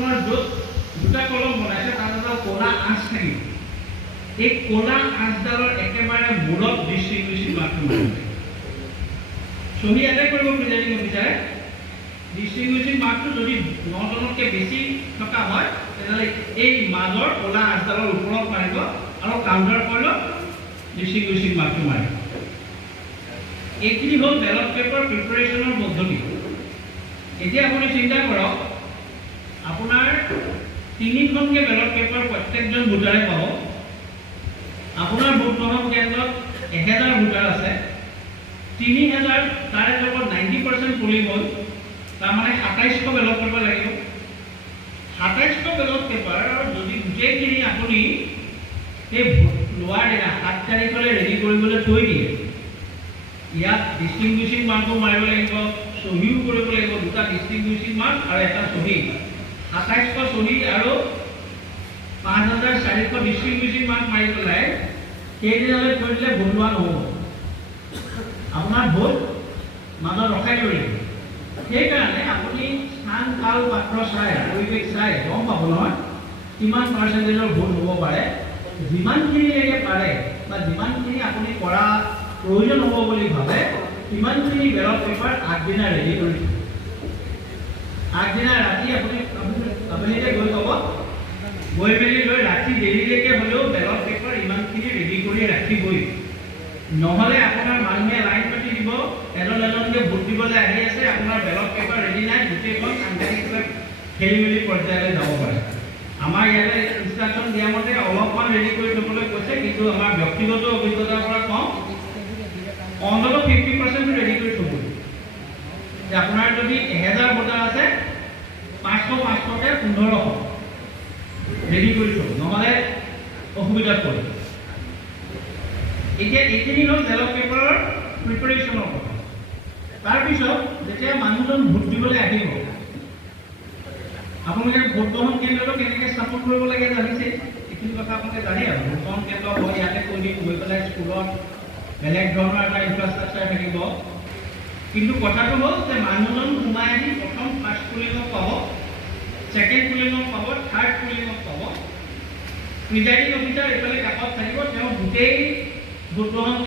আপোনাৰ য'ত দুটা কলম বনাইছে তাত এটা ক'লা আঁচ থাকিব। এই ক'লা আঁচডালৰ একেবাৰে মূৰত ডিষ্টিংগুইছিং মাৰ্কটো মাৰিব। চহী এটাই কৰিব প্ৰিজাইডিং অফিচাৰে। ডিষ্টিংগুইছিং মাৰ্কটো যদি 9 টনতকৈ বেছি থকা হয় তেতিয়াহ'লে এই মাজৰ ক'লা আঁচডালৰ ওপৰত মাৰিব আৰু কাউণ্টাৰ কৰিলেও ডিষ্টিংগুইছিং মাৰ্কটো মাৰিব। এইখিনি হ'ল বেলট পেপাৰ প্ৰিপাৰেশ্যনৰ পদ্ধতি। এতিয়া আপুনি চিন্তা কৰক, আপোনাৰ 3খনকৈ বেলট পেপাৰ প্ৰত্যেকজন ভোটাৰে পাব। আপোনাৰ ভোট গ্ৰহণ কেন্দ্ৰত 1000 ভোটাৰ আছে, 3000 তাৰে লগত 90% পুলিং হ'ল, তাৰমানে 2700 বেলট পেপাৰ লাগিব। 2700 বেলট পেপাৰ যদি গোটেইখিনি আপুনি সেই ভোট লোৱাৰ দিনা 7 তাৰিখলৈ ৰেডি কৰিবলৈ থৈ দিয়ে, ইয়াত ডিষ্টিংগুইছিং মাৰ্কো মাৰিব লাগিব, চহীও কৰিব লাগিব, দুটা ডিষ্টিংগুইছিং মাৰ্ক আৰু এটা চহী। 2700 চহী আৰু 5400 ডিষ্টিংগুইছিং মাৰ্ক মাৰি পেলাই সেইদিনালৈ থৈ দিলে ভোট লোৱা নহ'ব। আপোনাৰ ভোট মাজত ৰখাই দিব লাগিব। সেইকাৰণে আপুনি স্থান কাল পাত্ৰ চাই পৰিৱেশ চাই গম পাব নহয় কিমান পাৰ্চেণ্টেজৰ ভোট হ'ব পাৰে। যিমানখিনিলৈকে পাৰে বা যিমানখিনি আপুনি কৰা প্ৰয়োজন হ'ব বুলি ভাবে সিমানখিনি বেলট পেপাৰ আগদিনা ৰেডি কৰি দিব। আগদিনা ৰাতি আপুনি আবেলিতে গৈ পাব, গৈ মেলি লৈ ৰাতি দেৰিলৈকে হ'লেও বেলট পেপাৰ ইমানখিনি ৰেডি কৰি ৰাখিবই। নহ'লে আপোনাৰ মানুহে লাইন পাতি দিব, এজনকৈ ভোট দিবলৈ আহি আছে, আপোনাৰ বেলট পেপাৰ ৰেডি নাই, গোটেইখন সাংঘাতিক খেলি মেলি পৰ্যায়লৈ যাব পাৰে। আমাৰ ইয়াতে ইনষ্ট্ৰাকশ্যন দিয়া মতে অলপমান ৰেডি কৰি থ'বলৈ কৈছে, কিন্তু আমাৰ ব্যক্তিগত অভিজ্ঞতাৰ পৰা কওঁ অন্তত 50% ৰেডি কৰি থ'ব। আপোনাৰ যদি 1000 ভোটাৰ আছে 500-500কে 1500 ৰেডি কৰি থ'ব, নহ'লে অসুবিধাত পৰিব। এতিয়া এইখিনি হ'ল বেলট পেপাৰৰ প্ৰিপাৰেশ্যনৰ কথা। তাৰপিছত যেতিয়া মানুহজন ভোট দিবলৈ আহিব, আপোনালোকে ভোট গ্ৰহণ কেন্দ্ৰটো কেনেকৈ ছাপোৰ্ট কৰিব লাগে জানিছে, এইখিনি কথা আপোনালোকে জানে আৰু। ভোট গ্ৰহণ কেন্দ্ৰ হয় ইয়াতে কৈ দিম, গৈ পেলাই স্কুলত বেলেগ ধৰণৰ এটা ইনফ্ৰাষ্ট্ৰাকচাৰ থাকিব। কিন্তু কথাটো হ'ল যে মানুহজন সোমাই আহি প্ৰথম ফাৰ্ষ্ট পুলিঙক পাব, ছেকেণ্ড পুলিঙক পাব, থাৰ্ড পুলিঙক পাব। প্ৰিজাইডিং অফিচাৰ এইফালে কাষত থাকিব, তেওঁ গোটেই ভোট গ্ৰহণ